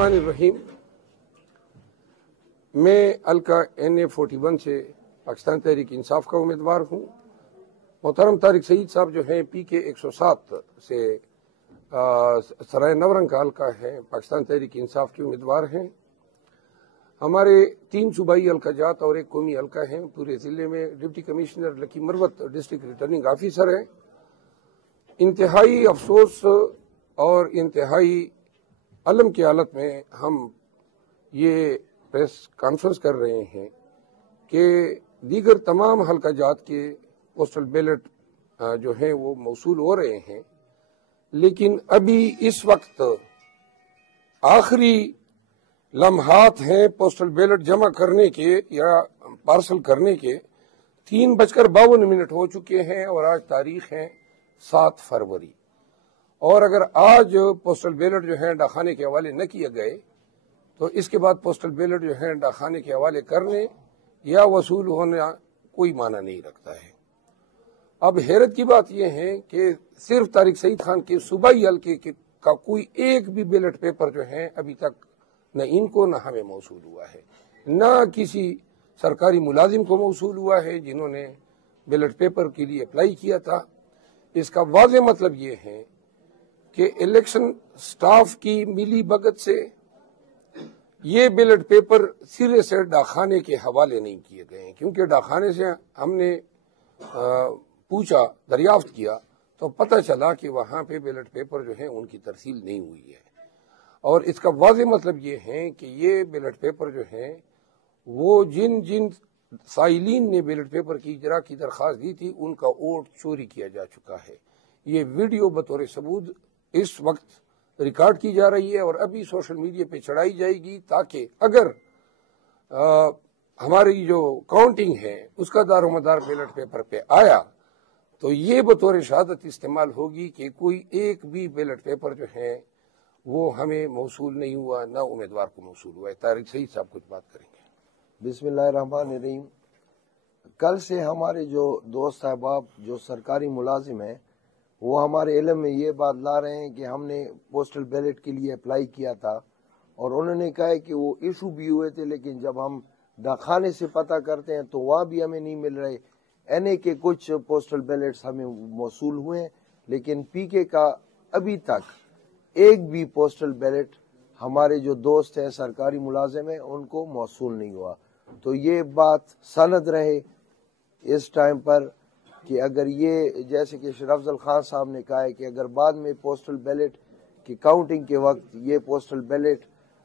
बिस्मिल्लाहिर्रहमानिर्रहीम। मैं हल्का NA41 से पाकिस्तान तहरीक इंसाफ का उम्मीदवार हूँ। मोहतरम तारिक सईद साहब जो हैं PK 107 से सराय नवरंग का हल्का है, पाकिस्तान तहरीक इंसाफ के उम्मीदवार हैं। हमारे 3 सूबाई हल्का जात और 1 कौमी हल्का है। पूरे जिले में deputy commissioner lucky Marwat district returning officer है। इंतहाई अफसोस और इंतहाई अलम की हालत में हम ये प्रेस कॉन्फ्रेंस कर रहे हैं कि दीगर तमाम हल्का जात के पोस्टल बैलेट जो हैं वो मौसूल हो रहे हैं, लेकिन अभी इस वक्त आखिरी लम्हात हैं पोस्टल बैलेट जमा करने के या पार्सल करने के। 3:52 हो चुके हैं और आज तारीख है 7 फरवरी। और अगर आज पोस्टल बैलेट जो है डाकखाने के हवाले न किए गए तो इसके बाद पोस्टल बैलेट जो है डाकखाने के हवाले करने या वसूल होना कोई माना नहीं रखता है। अब हैरत की बात यह है कि सिर्फ तारिक सईद खान के सूबाई हल्के का कोई एक भी बैलेट पेपर जो है अभी तक न इनको न हमें मौसूल हुआ है, न किसी सरकारी मुलाजिम को मौसूल हुआ है जिन्होंने बैलेट पेपर के लिए अप्लाई किया था। इसका वाज़ेह मतलब ये है कि इलेक्शन स्टाफ की मिली भगत से ये बैलेट पेपर सिरे से डाकखाने के हवाले नहीं किए गए हैं, क्योंकि डाकखाने से हमने पूछा, दरियाफ्त किया तो पता चला कि वहां पे बैलेट पेपर जो है उनकी तरसील नहीं हुई है। और इसका वाज़ेह मतलब ये है कि ये बैलेट पेपर जो है वो जिन जिन साइलिन ने बैलेट पेपर की इजरा की दरख्वास्त दी थी उनका वोट चोरी किया जा चुका है। ये वीडियो बतौर सबूत इस वक्त रिकॉर्ड की जा रही है और अभी सोशल मीडिया पे चढ़ाई जाएगी, ताकि अगर हमारी जो काउंटिंग है उसका दारोमदार बैलेट पेपर पे आया तो ये बतौर शहादत इस्तेमाल होगी कि कोई एक भी बैलेट पेपर जो है वो हमें मौसूल नहीं हुआ, न उम्मीदवार को मौसूल हुआ है। तारिक सईद साहब कुछ बात करेंगे। बिस्मिल्लाहिर्रहमानिर्रहीम। कल से हमारे जो दोस्त अहबाब जो सरकारी मुलाजिम हैं वो हमारे इल्म में ये बात ला रहे हैं कि हमने पोस्टल बैलेट के लिए अप्लाई किया था और उन्होंने कहा है कि वो इशू भी हुए थे, लेकिन जब हम डाकखाने से पता करते हैं तो वहाँ भी हमें नहीं मिल रहे। NA के कुछ पोस्टल बैलेट्स हमें मौसूल हुए हैं, लेकिन PK का अभी तक एक भी पोस्टल बैलेट हमारे जो दोस्त हैं सरकारी मुलाजिम हैं उनको मौसूल नहीं हुआ। तो ये बात सनद रहे इस टाइम पर कि अगर ये जैसे कि शरफजल खान साहब ने कहा है कि अगर बाद में पोस्टल बैलेट की काउंटिंग के वक्त ये पोस्टल बैलेट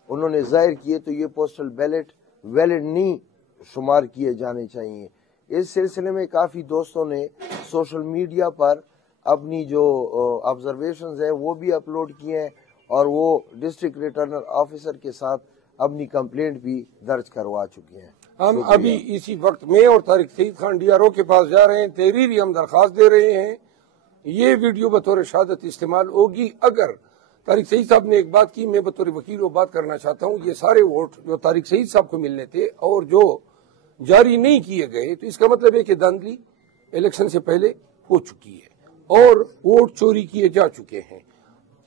उन्होंने जाहिर किए तो ये पोस्टल बैलेट वैलिड नहीं शुमार किए जाने चाहिए। इस सिलसिले में काफ़ी दोस्तों ने सोशल मीडिया पर अपनी जो ऑब्जर्वेशंस है वो भी अपलोड किए हैं और वो डिस्ट्रिक्ट रिटर्नर ऑफिसर के साथ अपनी कंप्लेंट भी दर्ज करवा चुके हैं। हम अभी इसी वक्त मैं और तारिक सईद खान DRO के पास जा रहे हैं, तहरीरी हम दरख्वास्त दे रहे हैं। ये वीडियो बतौर शहादत इस्तेमाल होगी। अगर तारिक सईद साहब ने एक बात की, मैं बतौर वकील वो बात करना चाहता हूँ, ये सारे वोट जो तारिक सईद साहब को मिलने थे और जो जारी नहीं किए गए, तो इसका मतलब है कि धांधली इलेक्शन से पहले हो चुकी है और वोट चोरी किए जा चुके हैं।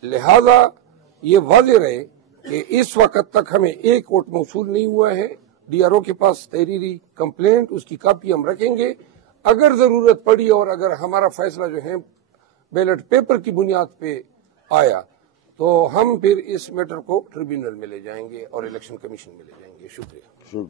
लिहाजा ये वाज़ेह रहे कि इस वक्त तक हमें एक वोट मौसूल नहीं हुआ है। DRO के पास तहरीरी कंप्लेंट उसकी कॉपी हम रखेंगे। अगर जरूरत पड़ी और अगर हमारा फैसला जो है बैलेट पेपर की बुनियाद पे आया तो हम फिर इस मैटर को ट्रिब्यूनल में ले जाएंगे और इलेक्शन कमीशन में ले जाएंगे। शुक्रिया।